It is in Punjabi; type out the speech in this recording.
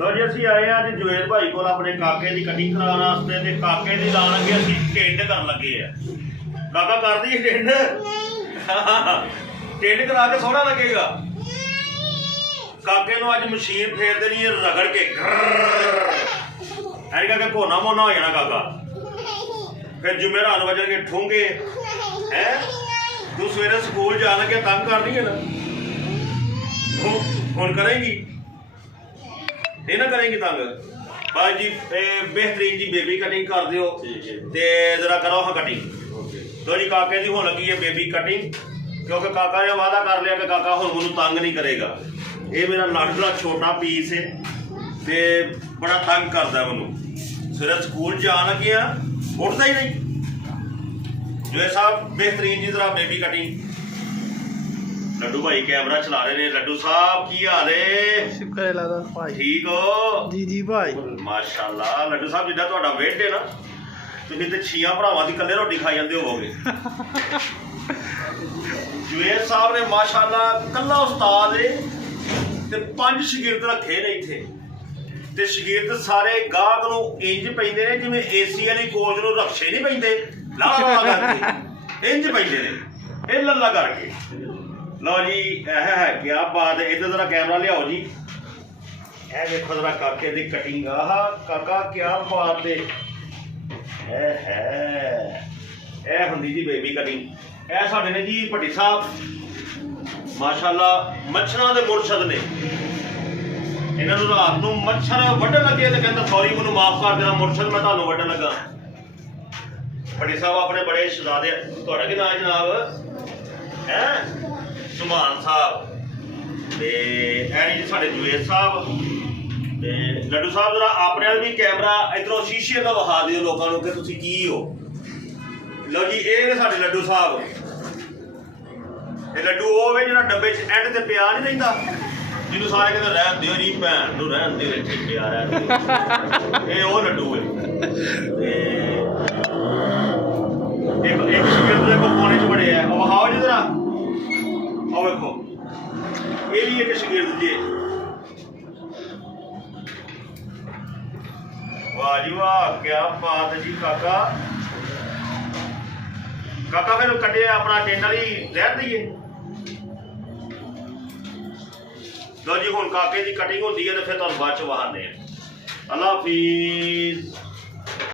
ਲੋ ਜੀ ਅਸੀਂ ਆਏ ਆ ਜੀ ਜਵੇਦ ਭਾਈ ਕੋਲ ਆਪਣੇ ਕਾਕੇ ਦੀ ਕਟਿੰਗ ਕਰਾਉਣ ਵਾਸਤੇ ਤੇ ਕਾਕੇ ਦੀ ਲਾਣ ਲੱਗੇ ਅਸੀਂ ਟਿੰਡ ਕਰਨ ਲੱਗੇ ਆ। ਕਾਕਾ ਕਰਦੀ ਟਿੰਡ ਟਿੰਡ ਕਰਾ ਕੇ ਸੋਹਣਾ ਲੱਗੇਗਾ। ਕਾਕੇ ਨੂੰ ਅੱਜ ਮਸ਼ੀਨ ਫੇਰ ਦੇਣੀ ਹੈ ਰਗੜ ਕੇ ਐਂ ਕਰਕੇ ਕੋਨਾ ਮੋਨਾ ਹੋ ਜਾਣਾ ਕਾਕਾ। ਫਿਰ ਜੁਮੇਰਾਤ ਵਜਣਗੇ ਠੂੰਗੇ ਹੈ। ਤੂੰ ਸਵੇਰੇ ਸਕੂਲ ਜਾਣ ਲੱਗੇ ਤੰਗ ਕਰਨੀ ਹੈ ਨਾ ਹੁਣ ਕਰੇਗੀ ਇਹ ਨਾ ਕਰੇਗੀ ਤੰਗ। ਬਾਈ ਜੀ ਬਿਹਤਰੀਨ ਜੀ ਬੇਬੀ ਕਟਿੰਗ ਕਰ ਦਿਓ ਤੇ ਜਰਾ ਕਰੋ ਹਾਂ ਕਟਿੰਗ। ਲੋ ਜੀ ਕਾਕੇ ਦੀ ਹੋਣ ਲੱਗੀ ਹੈ ਬੇਬੀ ਕਟਿੰਗ ਕਿਉਂਕਿ ਕਾਕਾ ਨੇ ਵਾਅਦਾ ਕਰ ਲਿਆ ਕਿ ਕਾਕਾ ਹੁਣ ਮੈਨੂੰ ਤੰਗ ਨਹੀਂ ਕਰੇਗਾ। ਇਹ ਮੇਰਾ ਲਾਡਲਾ ਛੋਟਾ ਪੀਸ ਹੈ ਤੇ ਬੜਾ ਤੰਗ ਕਰਦਾ ਮੈਨੂੰ। ਸਵੇਰੇ ਸਕੂਲ ਜਾਣ ਲੱਗੇ ਆ ਉੱਠਦਾ ਹੀ ਨਹੀਂ। ਜੋ ਸਾਹਿਬ ਬਿਹਤਰੀਨ ਜੀ ਜਰਾ ਬੇਬੀ ਕਟਿੰਗ। ਲੱਡੂ ਭਾਈ ਕੈਮਰਾ ਚਲਾ ਰਹੇ ਨੇ। ਲੱਡੂ ਸਾਹਿਬ ਕੀ ਹਾਲ ਏ? ਸ਼ੁਕਰ ਹੈ ਲਾਦਾ ਭਾਈ। ਠੀਕ ਹੋ? ਜੀ ਜੀ ਭਾਈ ਮਾਸ਼ਾਅੱਲਾ। ਲੱਡੂ ਸਾਹਿਬ ਜਿੱਦਾਂ ਤੁਹਾਡਾ ਵੇਟ ਹੈ ਨਾ ਤੁਸੀਂ ਤੇ 6 ਭਰਾਵਾਂ ਦੀ ਇਕੱਲੇ ਰੋਟੀ ਖਾਈ ਜਾਂਦੇ ਹੋਵੋਗੇ। ਜਵੇਦ ਸਾਹਿਬ ਨੇ ਮਾਸ਼ਾਅੱਲਾ ਕੱਲਾ ਉਸਤਾਦ ਏ ਤੇ 5 ਸ਼ਾਗਿਰਦ ਰੱਖੇ ਨੇ ਇੱਥੇ ਤੇ ਸ਼ਾਗਿਰਦ ਸਾਰੇ ਗਾਹਕ ਨੂੰ ਇੰਜ ਪੈਂਦੇ ਨੇ ਜਿਵੇਂ ਏਸੀ ਵਾਲੀ ਕੋਚ ਨੂੰ ਰਕਸ਼ੇ ਨਹੀਂ ਪੈਂਦੇ ਲਾ ਕਰਕੇ ਇੰਜ ਪੈਂਦੇ ਨੇ ਇਹ ਲੱਲਾ ਕਰਕੇ। ਲਓ ਜੀ ਇਹ ਹੈ ਕਿਆ ਬਾਤ ਹੈ। ਇੱਧਰ ਜ਼ਰਾ ਕੈਮਰਾ ਲਿਆਓ ਜੀ। ਇਹ ਦੇਖੋ ਜ਼ਰਾ ਕਾਕੇ ਦੀ ਕਟਿੰਗ। ਆਹ ਕਾਕਾ ਕਿਆ ਬਾਤ ਹੈ। ਇਹ ਹੁੰਦੀ ਜੀ ਬੇਬੀ ਕਟਿੰਗ। ਇਹ ਸਾਡੇ ਨੇ ਜੀ ਭੱਟੀ ਸਾਹਿਬ ਮਾਸ਼ਾਅੱਲਾ ਮੱਛਰਾਂ ਦੇ ਮੁਰਸ਼ਦ ਨੇ। ਇਹਨਾਂ ਨੂੰ ਰਾਤ ਨੂੰ ਮੱਛਰ ਵੱਢਣ ਲੱਗੇ ਤੇ ਕਹਿੰਦਾ ਸੌਰੀ ਮੈਨੂੰ ਮਾਫ ਕਰ ਦੇਣਾ ਮੁਰਸ਼ਦ ਮੈਂ ਤੁਹਾਨੂੰ ਵੱਢਣ ਲੱਗਾ। ਭੱਟੀ ਸਾਹਿਬ ਆਪਣੇ ਬੜੇ ਸ਼ਹਜ਼ਾਦੇ। ਤੁਹਾਡਾ ਕੀ ਨਾਮ ਜਨਾਬ? ਹੈ ਸੁਮਾਨ ਸਾਹਿਬ ਤੇ ਐ ਜੀ ਸਾਡੇ ਜਵੇਦ ਸਾਹਿਬ ਤੇ ਲੱਡੂ ਸਾਹਿਬ ਜਰਾ ਆਪਣੇ ਨਾਲ ਵੀ ਕੈਮਰਾ ਇਧਰੋਂ ਸ਼ੀਸ਼ੇ ਦਾ ਵਿਖਾ ਦਿਓ ਲੋਕਾਂ ਨੂੰ ਕਿ ਤੁਸੀਂ ਕੀ ਹੋ। ਲਓ ਜੀ ਇਹ ਨੇ ਸਾਡੇ ਲੱਡੂ ਸਾਹਿਬ। ਇਹ ਲੱਡੂ ਉਹ ਵੇ ਜਿਹੜਾ ਡੱਬੇ 'ਚ ਐਂਡ ਤੇ ਪਿਆ ਨਹੀਂ ਰਹਿੰਦਾ ਜਿਹਨੂੰ ਸਾਰੇ ਕਹਿੰਦੇ ਰਹਿਣ ਦਿਓ ਜੀ ਭੈਣ ਨੂੰ ਰਹਿਣ ਦਿਓ ਇੱਥੇ ਪਿਆ ਰਹਿਣ। ਇਹ ਉਹ ਲੱਡੂ ਹੈ ਤੇ ਇੱਕ ਸ਼ਾਗਿਰਦ ਦੇ ਕੋਲ ਕੋਨੇ 'ਚ ਬੜੇ ਆ। ਉਹ ਵਿਖਾਓ ਜੀ ਜਰਾ। ਆਹ ਵੇਖੋ ਇਹ ਵੀ ਇੱਕ ਸ਼ਾਗਿਰਦ ਜੀ। ਵਾਹ ਜੀ ਵਾਹ ਕਿਆ ਬਾਤ ਹੈ ਜੀ ਕਾਕਾ। ਕਾਕਾ ਫਿਰ ਕੱਢਿਆ ਆਪਣਾ ਟਿੰਡ ਵਾਲੀ ਰਹਿ ਦਈਏ। ਲਓ ਜੀ ਹੁਣ ਕਾਕੇ ਦੀ ਕਟਿੰਗ ਹੁੰਦੀ ਹੈ ਤੇ ਫਿਰ ਤੁਹਾਨੂੰ ਬਾਅਦ ਚ ਵਹਾਉਂਦੇ ਆ। ਅੱਲਾ ਹਾਫਿਜ਼।